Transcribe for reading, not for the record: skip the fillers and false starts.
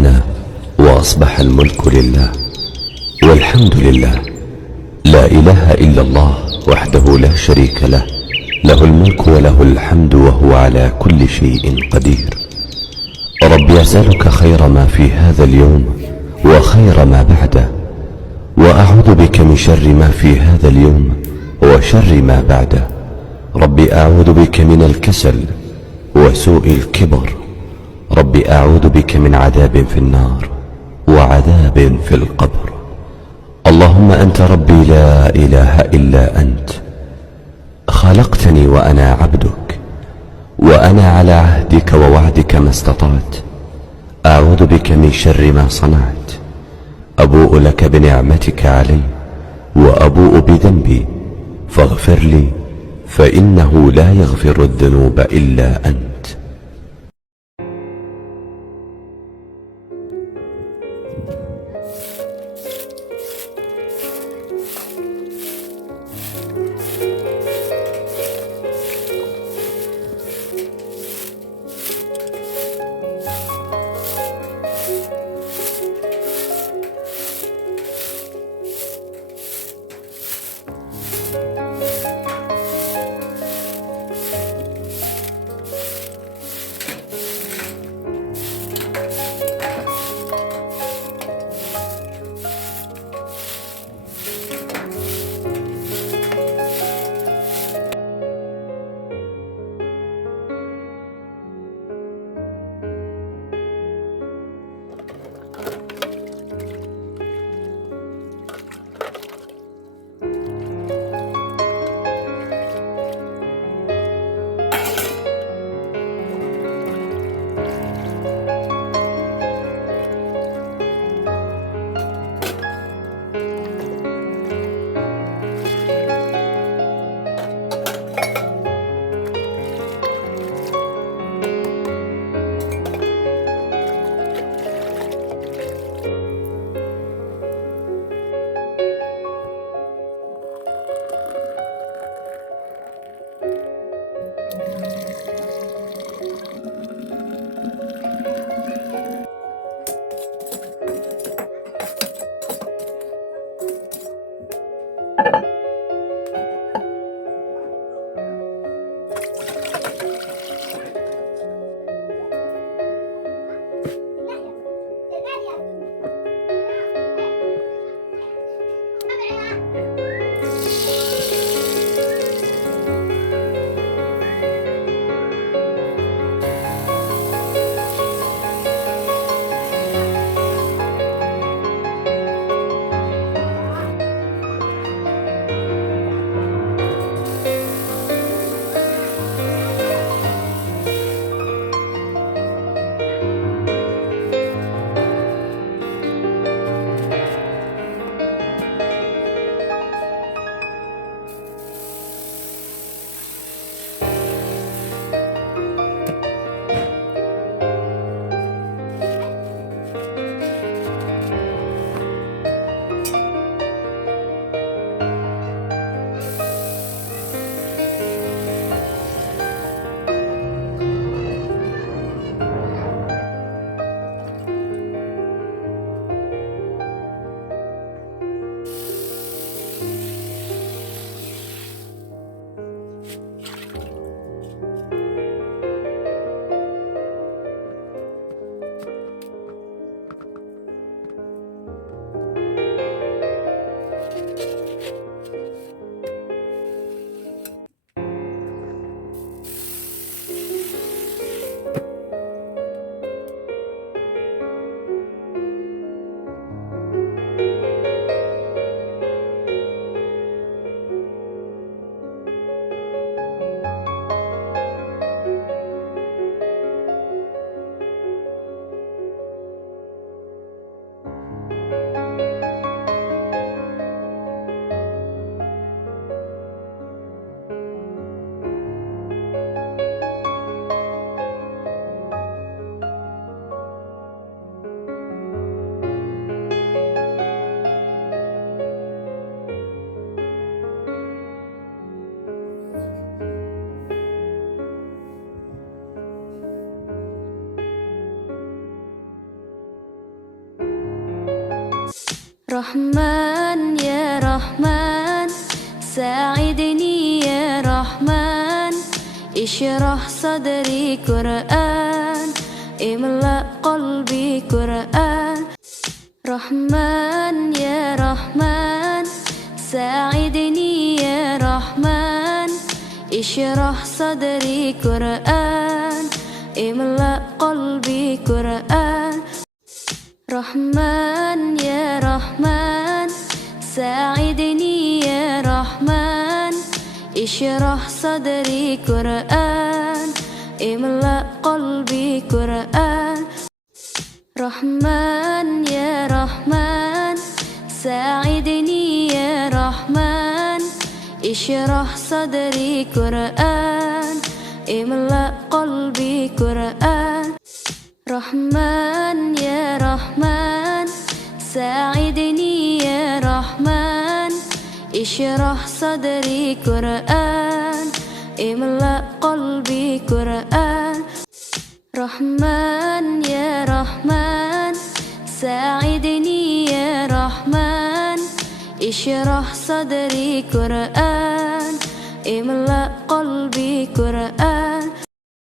أصبحنا وأصبح الملك لله والحمد لله، لا إله إلا الله وحده لا شريك له، له الملك وله الحمد وهو على كل شيء قدير. رب أسألك خير ما في هذا اليوم وخير ما بعده، وأعوذ بك من شر ما في هذا اليوم وشر ما بعده. رب أعوذ بك من الكسل وسوء الكبر. رب أعوذ بك من عذاب في النار وعذاب في القبر. اللهم أنت ربي لا إله إلا أنت، خلقتني وأنا عبدك، وأنا على عهدك ووعدك ما استطعت. أعوذ بك من شر ما صنعت. أبوء لك بنعمتك علي وأبوء بذنبي، فاغفر لي فإنه لا يغفر الذنوب إلا أنت. رحمن يا رحمن ساعدني يا رحمن اشرح صدري قرآن املأ قلبي قرآن رحمن يا رحمن ساعدني يا رحمن اشرح صدري قرآن املأ قلبي قرآن رحمن يا رحمن ساعدني يا رحمن اشرح صدري قرآن املأ قلبي قرآن رحمن يا رحمن ساعدني يا رحمن اشرح صدري قرآن املأ قلبي قرآن رحمن يا رحمن ساعدني يا رحمن اشرح صدري قرآن املأ قلبي قرآن رحمن يا رحمن ساعدني يا رحمن اشرح صدري قرآن املأ قلبي قرآن